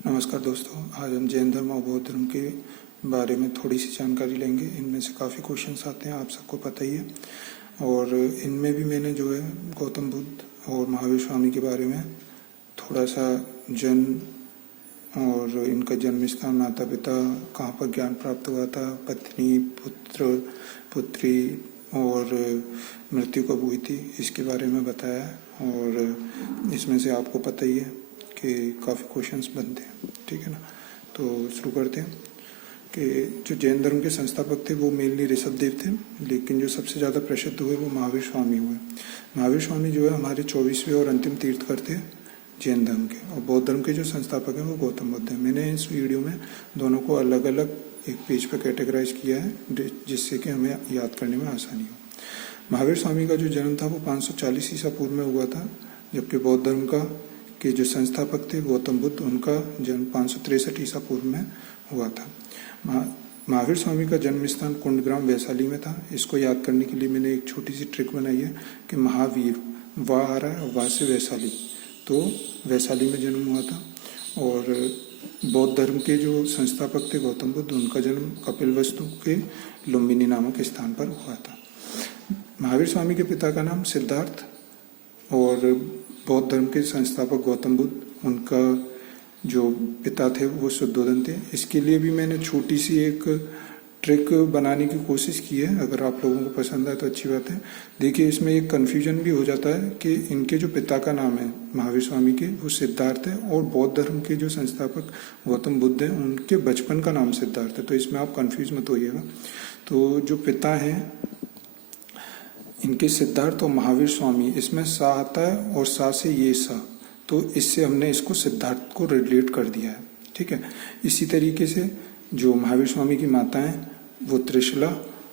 नमस्कार दोस्तों, आज हम जैन धर्म और बौद्ध धर्म के बारे में थोड़ी सी जानकारी लेंगे। इनमें से काफ़ी क्वेश्चंस आते हैं, आप सबको पता ही है। और इनमें भी मैंने जो है गौतम बुद्ध और महावीर स्वामी के बारे में थोड़ा सा जन्म और इनका जन्म स्थान, माता पिता, कहाँ पर ज्ञान प्राप्त हुआ था, पत्नी, पुत्र, पुत्री और मृत्यु कब हुई थी, इसके बारे में बताया। और इसमें से आपको पता ही है कि काफ़ी क्वेश्चंस बनते हैं, ठीक है ना। तो शुरू करते हैं कि जो जैन धर्म के संस्थापक थे वो मेनली ऋषभदेव थे, लेकिन जो सबसे ज़्यादा प्रसिद्ध हुए वो महावीर स्वामी हुए। महावीर स्वामी जो है हमारे 24वें और अंतिम तीर्थकर थे जैन धर्म के। और बौद्ध धर्म के जो संस्थापक हैं वो गौतम बुद्ध हैं। मैंने इस वीडियो में दोनों को अलग अलग एक पेज पर कैटेगराइज किया है, जिससे कि हमें याद करने में आसानी हो। महावीर स्वामी का जो जन्म था वो 540 ईसा पूर्व में हुआ था, जबकि बौद्ध धर्म का के जो संस्थापक थे गौतम बुद्ध, उनका जन्म 563 ईसा पूर्व में हुआ था। महावीर स्वामी का जन्म स्थान कुंडग्राम वैशाली में था। इसको याद करने के लिए मैंने एक छोटी सी ट्रिक बनाई है कि महावीर वाह आ रहा है, वाह से वैशाली, तो वैशाली में जन्म हुआ था। और बौद्ध धर्म के जो संस्थापक थे गौतम बुद्ध, उनका जन्म कपिलवस्तु के लुम्बिनी नामक स्थान पर हुआ था। महावीर स्वामी के पिता का नाम सिद्धार्थ और बौद्ध धर्म के संस्थापक गौतम बुद्ध, उनका जो पिता थे वो शुद्धोधन थे। इसके लिए भी मैंने छोटी सी एक ट्रिक बनाने की कोशिश की है, अगर आप लोगों को पसंद आए तो अच्छी बात है। देखिए, इसमें एक कन्फ्यूजन भी हो जाता है कि इनके जो पिता का नाम है महावीर स्वामी के, वो सिद्धार्थ है, और बौद्ध धर्म के जो संस्थापक गौतम बुद्ध हैं उनके बचपन का नाम सिद्धार्थ है। तो इसमें आप कन्फ्यूज मत होइएगा। तो जो पिता हैं इनके सिद्धार्थ और महावीर स्वामी, इसमें सा आता है और सा से ये सा, तो इससे हमने इसको सिद्धार्थ को रिलेट कर दिया है, ठीक है। इसी तरीके से जो महावीर स्वामी की माता हैं वो त्रिशला,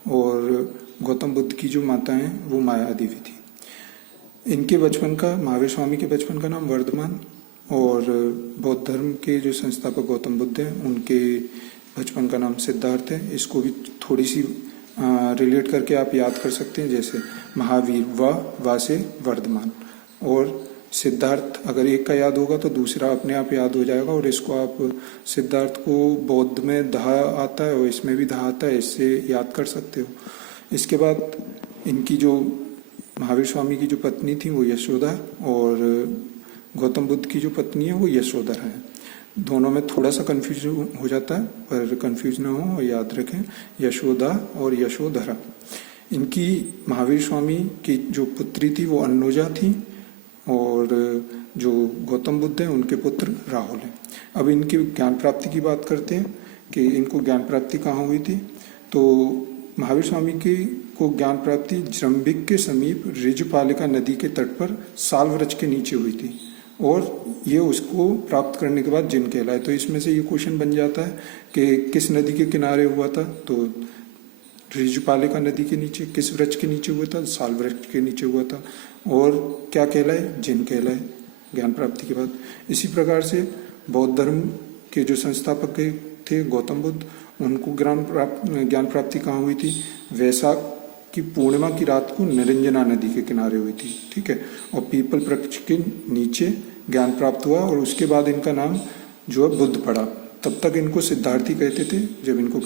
और गौतम बुद्ध की जो माता हैं वो माया देवी थी। इनके बचपन का, महावीर स्वामी के बचपन का नाम वर्धमान, और बौद्ध धर्म के जो संस्थापक गौतम बुद्ध हैं उनके बचपन का नाम सिद्धार्थ है। इसको भी थोड़ी सी रिलेट करके आप याद कर सकते हैं, जैसे महावीर वा से वर्धमान, और सिद्धार्थ अगर एक का याद होगा तो दूसरा अपने आप याद हो जाएगा। और इसको आप, सिद्धार्थ को बौद्ध में धा आता है और इसमें भी धा आता है, इससे याद कर सकते हो। इसके बाद इनकी जो महावीर स्वामी की जो पत्नी थी वो यशोदा, और गौतम बुद्ध की जो पत्नी है वो यशोधरा है। दोनों में थोड़ा सा कंफ्यूज हो जाता है, पर कंफ्यूज ना हो और याद रखें, यशोदा और यशोधरा। इनकी महावीर स्वामी की जो पुत्री थी वो अन्नोजा थी, और जो गौतम बुद्ध हैं उनके पुत्र राहुल हैं। अब इनकी ज्ञान प्राप्ति की बात करते हैं कि इनको ज्ञान प्राप्ति कहाँ हुई थी। तो महावीर स्वामी को ज्ञान प्राप्ति जृंभिक के समीप ऋजुपालिका नदी के तट पर साल वृक्ष के नीचे हुई थी, और ये उसको प्राप्त करने के बाद जिन कहलाए। तो इसमें से ये क्वेश्चन बन जाता है कि किस नदी के किनारे हुआ था, तो ऋजुपालिका नदी के नीचे। किस वृक्ष के नीचे हुआ था, साल वृक्ष के नीचे हुआ था, और क्या कहलाए, जिन कहलाए ज्ञान प्राप्ति के बाद। इसी प्रकार से बौद्ध धर्म के जो संस्थापक थे गौतम बुद्ध, उनको ज्ञान प्राप्ति कहाँ हुई थी, वैशाख की पूर्णिमा की रात को निरंजना नदी के किनारे हुई थी, ठीक है। और पीपल वृक्ष के नीचे ज्ञान प्राप्त हुआ, और उसके बाद इनका नाम जो है बुद्ध पड़ा। तब तक इनको सिद्धार्थी कहते थे, जब इनको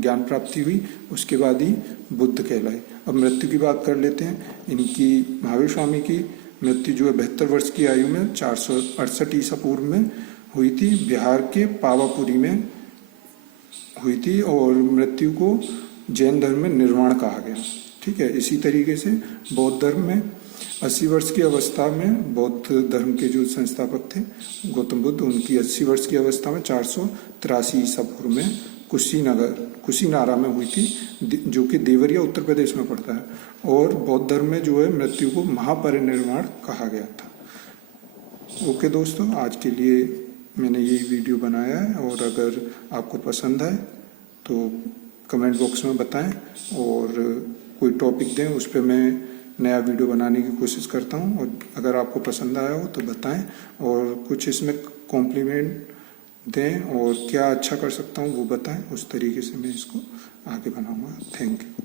ज्ञान प्राप्ति हुई उसके बाद ही बुद्ध कहलाए। अब मृत्यु की बात कर लेते हैं। इनकी महावीर स्वामी की मृत्यु जो है 72 वर्ष की आयु में 468 ईसा पूर्व में हुई थी, बिहार के पावापुरी में हुई थी, और मृत्यु को जैन धर्म में निर्वाण कहा गया, ठीक है। इसी तरीके से बौद्ध धर्म में 80 वर्ष की अवस्था में बौद्ध धर्म के जो संस्थापक थे गौतम बुद्ध, उनकी 80 वर्ष की अवस्था में 483 ईसा पूर्व में कुशीनारा में हुई थी, जो कि देवरिया उत्तर प्रदेश में पड़ता है। और बौद्ध धर्म में जो है मृत्यु को महापरिनिर्वाण कहा गया था। ओके दोस्तों, आज के लिए मैंने यही वीडियो बनाया है, और अगर आपको पसंद आए तो कमेंट बॉक्स में बताएं, और कोई टॉपिक दें, उस पर मैं नया वीडियो बनाने की कोशिश करता हूं। और अगर आपको पसंद आया हो तो बताएं, और कुछ इसमें कॉम्प्लीमेंट दें, और क्या अच्छा कर सकता हूं वो बताएं। उस तरीके से मैं इसको आगे बनाऊंगा। Thank you.